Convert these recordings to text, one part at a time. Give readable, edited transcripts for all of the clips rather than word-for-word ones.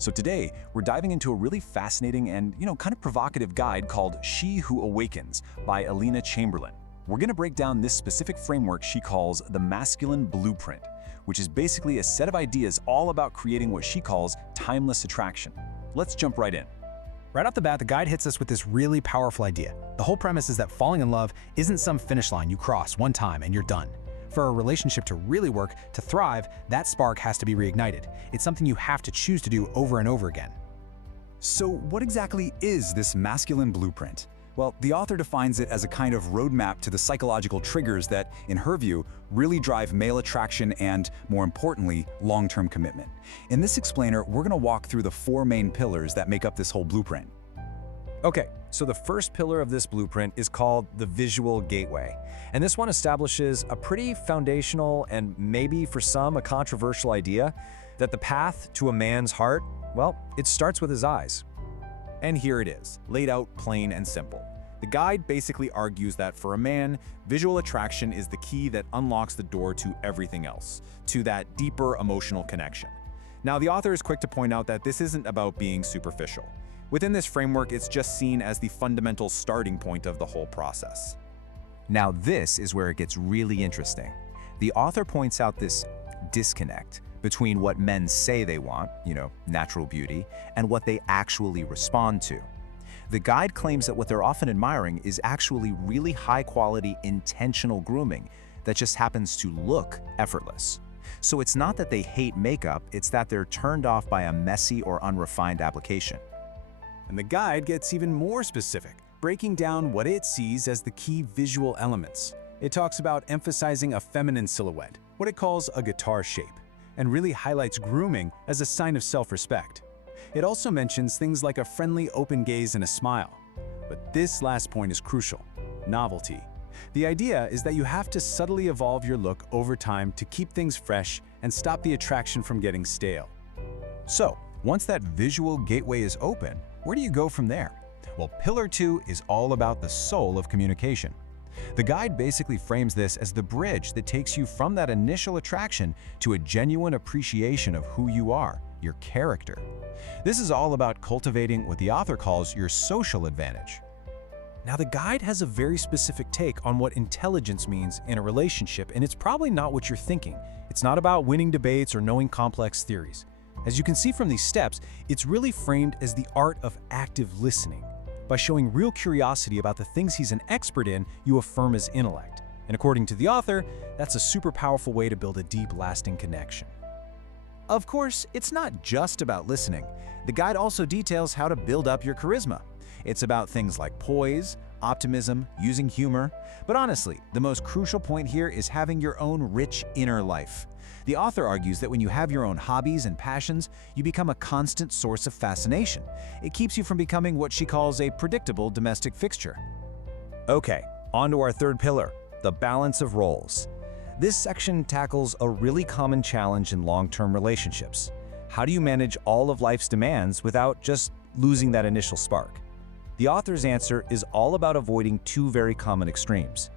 So today, we're diving into a really fascinating and, kind of provocative guide called She Who Awakens by Alina Chamberlain. We're going to break down this specific framework she calls the masculine blueprint, which is basically a set of ideas all about creating what she calls timeless attraction. Let's jump right in. Right off the bat, the guide hits us with this really powerful idea. The whole premise is that falling in love isn't some finish line you cross one time and you're done. For a relationship to really work, to thrive, that spark has to be reignited. It's something you have to choose to do over and over again. So what exactly is this masculine blueprint? Well, the author defines it as a kind of roadmap to the psychological triggers that, in her view, really drive male attraction and, more importantly, long-term commitment. In this explainer, we're going to walk through the 4 main pillars that make up this whole blueprint. Okay, so the first pillar of this blueprint is called the visual gateway. And this one establishes a pretty foundational and maybe for some a controversial idea that the path to a man's heart, well, it starts with his eyes. And here it is, laid out plain and simple. The guide basically argues that for a man, visual attraction is the key that unlocks the door to everything else, to that deeper emotional connection. Now, the author is quick to point out that this isn't about being superficial. Within this framework, it's just seen as the fundamental starting point of the whole process. Now this is where it gets really interesting. The author points out this disconnect between what men say they want, natural beauty, and what they actually respond to. The guide claims that what they're often admiring is actually really high-quality, intentional grooming that just happens to look effortless. So it's not that they hate makeup, it's that they're turned off by a messy or unrefined application. And the guide gets even more specific, breaking down what it sees as the key visual elements. It talks about emphasizing a feminine silhouette, what it calls a guitar shape, and really highlights grooming as a sign of self-respect. It also mentions things like a friendly open gaze and a smile. But this last point is crucial: novelty. The idea is that you have to subtly evolve your look over time to keep things fresh and stop the attraction from getting stale. So, once that visual gateway is open, where do you go from there? Well, Pillar 2 is all about the soul of communication. The guide basically frames this as the bridge that takes you from that initial attraction to a genuine appreciation of who you are, your character. This is all about cultivating what the author calls your social advantage. Now, the guide has a very specific take on what intelligence means in a relationship, and it's probably not what you're thinking. It's not about winning debates or knowing complex theories. As you can see from these steps, it's really framed as the art of active listening. By showing real curiosity about the things he's an expert in, you affirm his intellect. And according to the author, that's a super powerful way to build a deep, lasting connection. Of course, it's not just about listening. The guide also details how to build up your charisma. It's about things like poise, optimism, using humor. But honestly, the most crucial point here is having your own rich inner life. The author argues that when you have your own hobbies and passions, you become a constant source of fascination. It keeps you from becoming what she calls a predictable domestic fixture. Okay, on to our third pillar, the balance of roles. This section tackles a really common challenge in long-term relationships. How do you manage all of life's demands without just losing that initial spark? The author's answer is all about avoiding 2 very common extremes.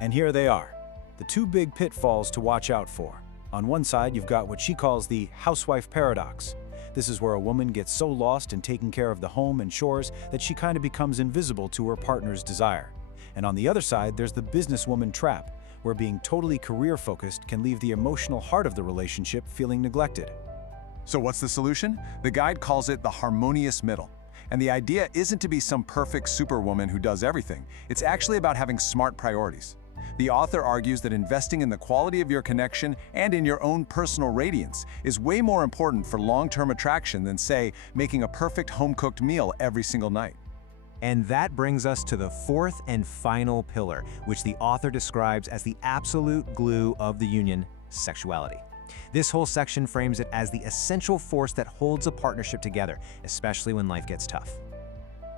And here they are, the 2 big pitfalls to watch out for. On one side, you've got what she calls the housewife paradox. This is where a woman gets so lost in taking care of the home and chores that she kind of becomes invisible to her partner's desire. And on the other side, there's the businesswoman trap, where being totally career-focused can leave the emotional heart of the relationship feeling neglected. So what's the solution? The guide calls it the harmonious middle. And the idea isn't to be some perfect superwoman who does everything. It's actually about having smart priorities. The author argues that investing in the quality of your connection and in your own personal radiance is way more important for long-term attraction than, say, making a perfect home-cooked meal every single night. And that brings us to the 4th and final pillar, which the author describes as the absolute glue of the union: sexuality. This whole section frames it as the essential force that holds a partnership together, especially when life gets tough.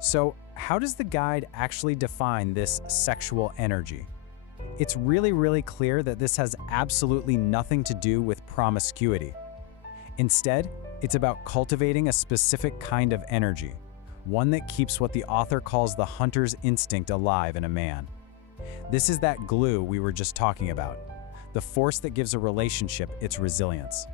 So, how does the guide actually define this sexual energy? It's really clear that this has absolutely nothing to do with promiscuity. Instead, it's about cultivating a specific kind of energy, one that keeps what the author calls the hunter's instinct alive in a man. This is that glue we were just talking about, the force that gives a relationship its resilience.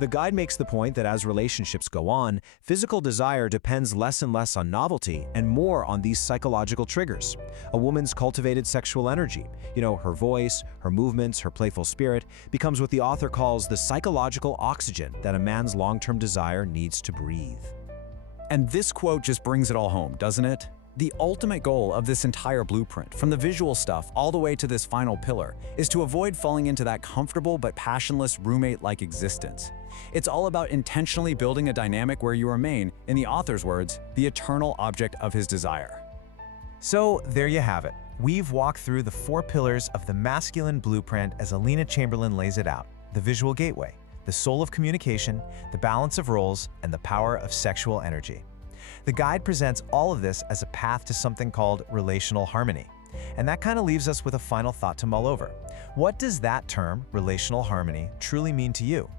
The guide makes the point that as relationships go on, physical desire depends less and less on novelty and more on these psychological triggers. A woman's cultivated sexual energy, her voice, her movements, her playful spirit, becomes what the author calls the psychological oxygen that a man's long-term desire needs to breathe. And this quote just brings it all home, doesn't it? The ultimate goal of this entire blueprint, from the visual stuff all the way to this final pillar, is to avoid falling into that comfortable but passionless roommate-like existence. It's all about intentionally building a dynamic where you remain, in the author's words, the eternal object of his desire. So there you have it. We've walked through the 4 pillars of the masculine blueprint as Alina Chamberlain lays it out: the visual gateway, the soul of communication, the balance of roles, and the power of sexual energy. The guide presents all of this as a path to something called relational harmony. And that kind of leaves us with a final thought to mull over. What does that term, relational harmony, truly mean to you?